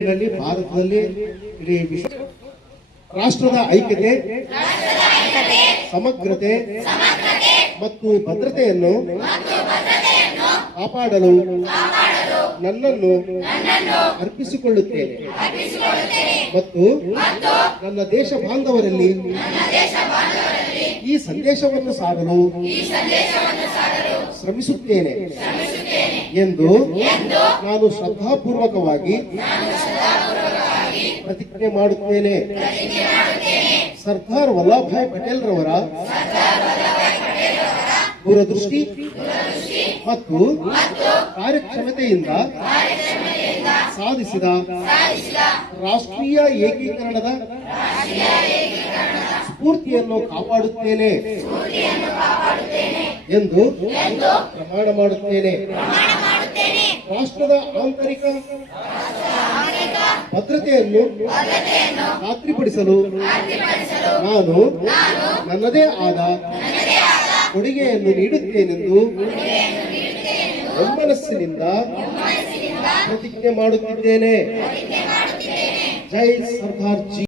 ಭಾರತದಲ್ಲಿ ಇಡೀ ರಾಷ್ಟ್ರದ ಐಕ್ಯತೆ, ಸಮಗ್ರತೆ ಮತ್ತು ಭದ್ರತೆಯನ್ನು ಕಾಪಾಡಲು ನನ್ನನ್ನು ಅರ್ಪಿಸಿಕೊಳ್ಳುತ್ತೇನೆ ಮತ್ತು ನನ್ನ ದೇಶ ಬಾಂಧವರಲ್ಲಿ ಈ ಸಂದೇಶವನ್ನು ಸಾರಲು ಶ್ರಮಿಸುತ್ತೇನೆ ಎಂದು ನಾನು ಶ್ರದ್ಧಾಪೂರ್ವಕವಾಗಿ ಪ್ರತಿಜ್ಞೆ ಮಾಡುತ್ತೇನೆ. ಸರ್ದಾರ್ ವಲ್ಲಭಭಾಯಿ ಪಟೇಲ್ ರವರ ದೂರದೃಷ್ಟಿ ಮತ್ತು ಕಾರ್ಯಕ್ಷಮತೆಯಿಂದ ಸಾಧಿಸಿದ ರಾಷ್ಟ್ರೀಯ ಏಕೀಕರಣದ ಸ್ಫೂರ್ತಿಯನ್ನು ಕಾಪಾಡುತ್ತೇನೆ ಎಂದು ಪ್ರಮಾಣ ಮಾಡುತ್ತೇನೆ. ರಾಷ್ಟ್ರದ ಆಂತರಿಕ ಭದ್ರತೆಯನ್ನು ಖಾತ್ರಿಪಡಿಸಲು ನಾನು ನನ್ನದೇ ಆದ ಕೊಡುಗೆಯನ್ನು ನೀಡುತ್ತೇನೆಂದು ಒಮ್ಮನಸ್ಸಿನಿಂದ ಪ್ರತಿಜ್ಞೆ ಮಾಡುತ್ತಿದ್ದೇನೆ. ಜೈ ಸರ್ದಾರ್ ಜಿ.